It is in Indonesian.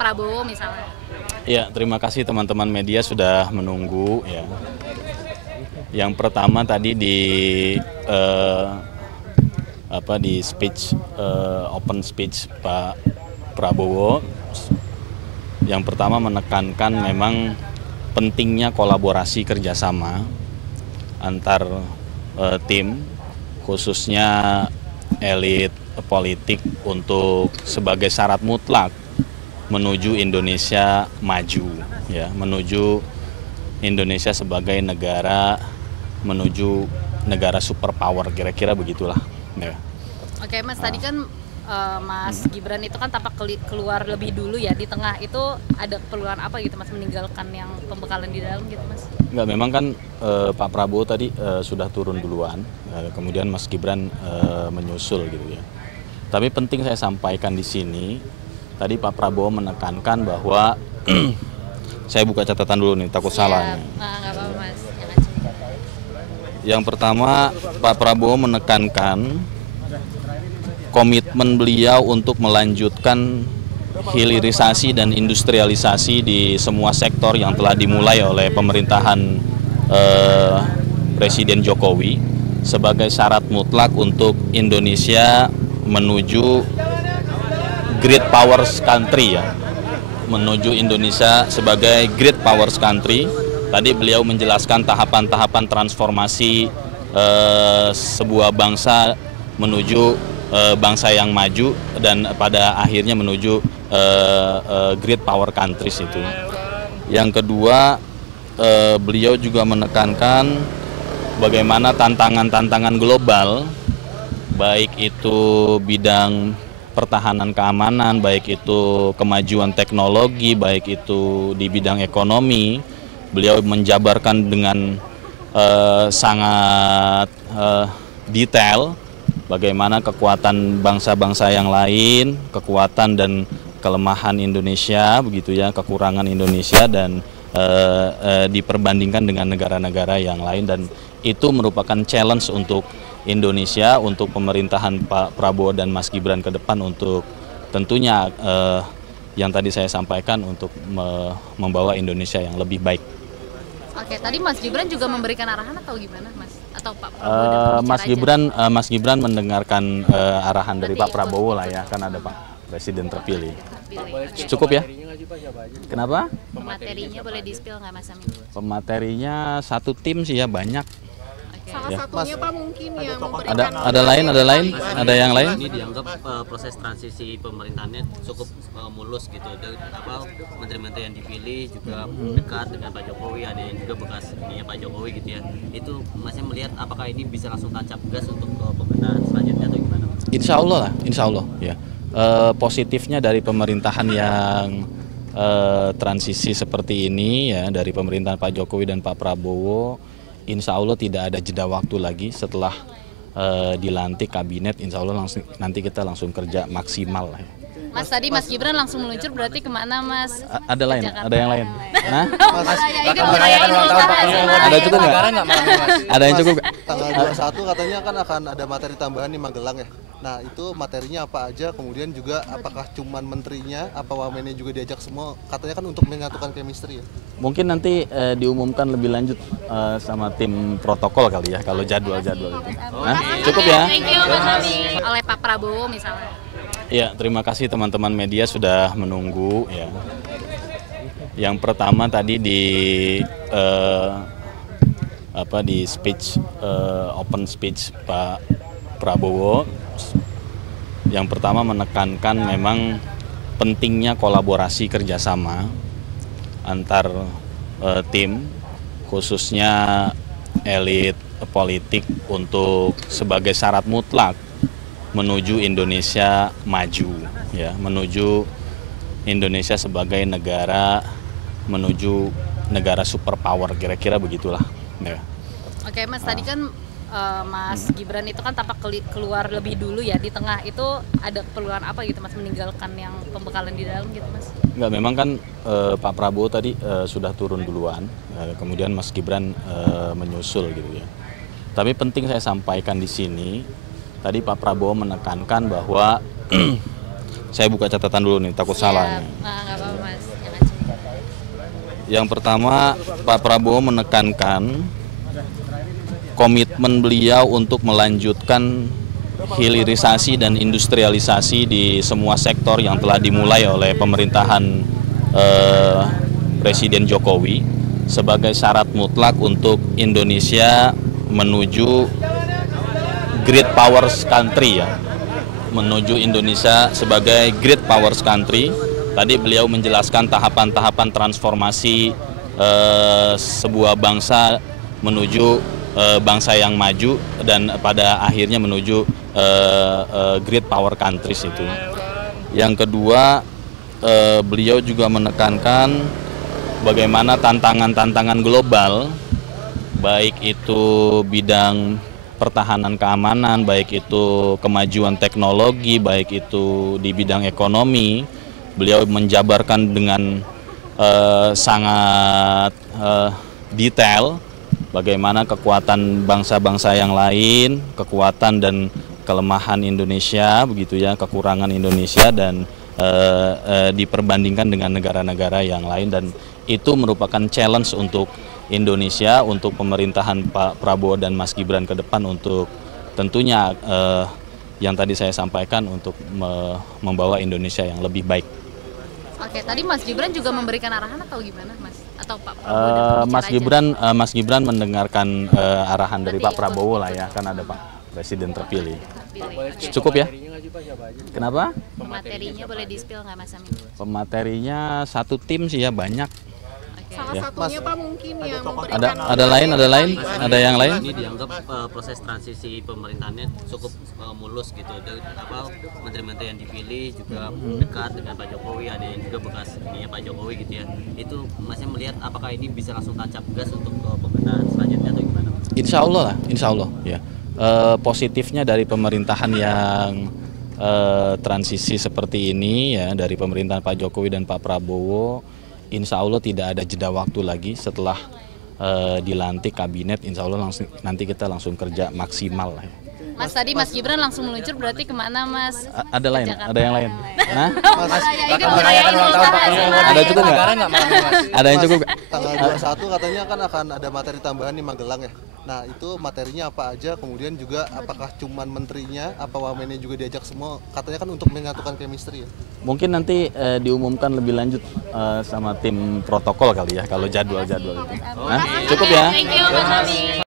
Prabowo misalnya. Ya, terima kasih teman-teman media sudah menunggu ya. Yang pertama tadi di speech open speech Pak Prabowo, yang pertama menekankan memang pentingnya kolaborasi kerjasama antar tim, khususnya elit politik untuk sebagai syarat mutlak menuju Indonesia maju, ya, menuju Indonesia sebagai negara menuju negara superpower, kira-kira begitulah. Ya. Oke, Mas, tadi kan Mas Gibran itu kan tampak keluar lebih dulu ya di tengah, itu ada keperluan apa gitu Mas, meninggalkan yang pembekalan di dalam gitu Mas? Enggak, memang kan Pak Prabowo tadi sudah turun duluan, kemudian Mas Gibran menyusul gitu ya. Tapi penting saya sampaikan di sini, tadi Pak Prabowo menekankan bahwa saya buka catatan dulu nih, takut salah nih. Nggak apa-apa Mas. Yang pertama, Pak Prabowo menekankan komitmen beliau untuk melanjutkan hilirisasi dan industrialisasi di semua sektor yang telah dimulai oleh pemerintahan Presiden Jokowi sebagai syarat mutlak untuk Indonesia menuju great powers country, ya, menuju Indonesia sebagai great powers country. Tadi beliau menjelaskan tahapan-tahapan transformasi sebuah bangsa menuju bangsa yang maju dan pada akhirnya menuju great power countries itu. Yang kedua, beliau juga menekankan bagaimana tantangan-tantangan global, baik itu bidang pertahanan keamanan, baik itu kemajuan teknologi, baik itu di bidang ekonomi. Beliau menjabarkan dengan sangat detail bagaimana kekuatan bangsa-bangsa yang lain, kekuatan dan kelemahan Indonesia, begitu ya, kekurangan Indonesia dan diperbandingkan dengan negara-negara yang lain, dan itu merupakan challenge untuk Indonesia, untuk pemerintahan Pak Prabowo dan Mas Gibran ke depan untuk tentunya yang tadi saya sampaikan untuk membawa Indonesia yang lebih baik. Oke, tadi Mas Gibran juga memberikan arahan atau gimana Mas? Atau Pak Prabowo Mas Gibran mendengarkan arahan dari Pak Prabowo lah ya, kan ada Pak Presiden terpilih. Cukup ya? Kenapa? Pematerinya boleh di-spill nggak Mas Amin? Pematerinya satu tim sih ya, banyak. Salah satunya Pak mungkin yang memberikan ada yang lain? Ini dianggap proses transisi pemerintahannya cukup mulus gitu. Dan menteri-menteri yang dipilih juga dekat dengan Pak Jokowi, ada yang juga bekas Pak Jokowi gitu ya. Itu masih melihat apakah ini bisa langsung tancap gas untuk pemerintahan selanjutnya atau gimana? Insya Allah ya. Positifnya dari pemerintahan yang transisi seperti ini ya, dari pemerintahan Pak Jokowi dan Pak Prabowo, insya Allah tidak ada jeda waktu lagi setelah dilantik kabinet. Insya Allah nanti kita langsung kerja maksimal lah ya. Mas, tadi Mas Gibran langsung meluncur, berarti kemana Mas? Ada yang lain? Hah? ada cukup nggak? Ada yang cukup? Tanggal 21 katanya kan akan ada materi tambahan di Magelang ya. Nah, itu materinya apa aja? Kemudian juga apakah cuman menterinya, apa wamennya juga diajak semua? Katanya kan untuk menyatukan chemistry ya. Mungkin nanti diumumkan lebih lanjut sama tim protokol kali ya, kalau jadwal-jadwal itu. Nah, cukup ya. Thank you Mas Amin. Oleh Pak Prabowo misalnya. Ya, terima kasih teman-teman media sudah menunggu ya. Yang pertama tadi di speech open speech Pak Prabowo, yang pertama menekankan memang pentingnya kolaborasi kerjasama antar tim, khususnya elit politik untuk sebagai syarat mutlak menuju Indonesia maju, ya, menuju Indonesia sebagai negara menuju negara superpower, kira-kira begitulah. Ya. Oke Mas, tadi kan Mas Gibran itu kan tampak keluar lebih dulu ya di tengah, itu ada keperluan apa gitu Mas, meninggalkan yang pembekalan di dalam gitu Mas? Enggak, memang kan Pak Prabowo tadi sudah turun duluan, kemudian Mas Gibran menyusul gitu ya. Tapi penting saya sampaikan di sini, tadi Pak Prabowo menekankan bahwa saya buka catatan dulu nih, takut salah nih. Nggak apa-apa. Yang pertama, Pak Prabowo menekankan komitmen beliau untuk melanjutkan hilirisasi dan industrialisasi di semua sektor yang telah dimulai oleh pemerintahan Presiden Jokowi sebagai syarat mutlak untuk Indonesia menuju great powers country, ya, menuju Indonesia sebagai great powers country. Tadi beliau menjelaskan tahapan-tahapan transformasi sebuah bangsa menuju bangsa yang maju dan pada akhirnya menuju great power countries itu. Yang kedua, beliau juga menekankan bagaimana tantangan-tantangan global, baik itu bidang pertahanan keamanan, baik itu kemajuan teknologi, baik itu di bidang ekonomi. Beliau menjabarkan dengan sangat detail bagaimana kekuatan bangsa-bangsa yang lain, kekuatan dan kelemahan Indonesia, begitu ya, kekurangan Indonesia dan diperbandingkan dengan negara-negara yang lain, dan itu merupakan challenge untuk Indonesia, untuk pemerintahan Pak Prabowo dan Mas Gibran ke depan untuk tentunya yang tadi saya sampaikan untuk membawa Indonesia yang lebih baik. Oke, tadi Mas Gibran juga memberikan arahan atau gimana, Mas? Atau Pak Prabowo? Mas Gibran mendengarkan arahan dari Pak Prabowo lah ya, kan ada Pak Presiden terpilih. Cukup ya? Kenapa? Pematerinya boleh di-spill nggak, Mas Amin? Pematerinya satu tim sih ya, banyak. Salah Ya. satunya Pak mungkin yang memberikan Ada yang lain? Ini dianggap proses transisi pemerintahannya cukup mulus gitu. Menteri-menteri yang dipilih juga dekat dengan Pak Jokowi, ada yang juga bekas ininya Pak Jokowi gitu ya. Itu masih melihat apakah ini bisa langsung tancap gas untuk pemerintahan selanjutnya atau gimana? Insya Allah ya. Positifnya dari pemerintahan yang transisi seperti ini ya, dari pemerintahan Pak Jokowi dan Pak Prabowo, insya Allah tidak ada jeda waktu lagi setelah dilantik kabinet. Insya Allah nanti kita langsung kerja maksimal lah. Mas, tadi Mas Gibran langsung meluncur, berarti kemana, Mas? Ada yang lain? Nah, Ada cukup nggak? Ada yang cukup nggak? Tanggal 21 katanya kan akan ada materi tambahan di Magelang ya. Nah itu materinya apa aja, kemudian juga apakah cuman menterinya, apa wamennya juga diajak semua, katanya kan untuk menyatukan chemistry ya. Mungkin nanti diumumkan lebih lanjut sama tim protokol kali ya, kalau jadwal itu. Nah, cukup ya. Thank you, Mas Amin.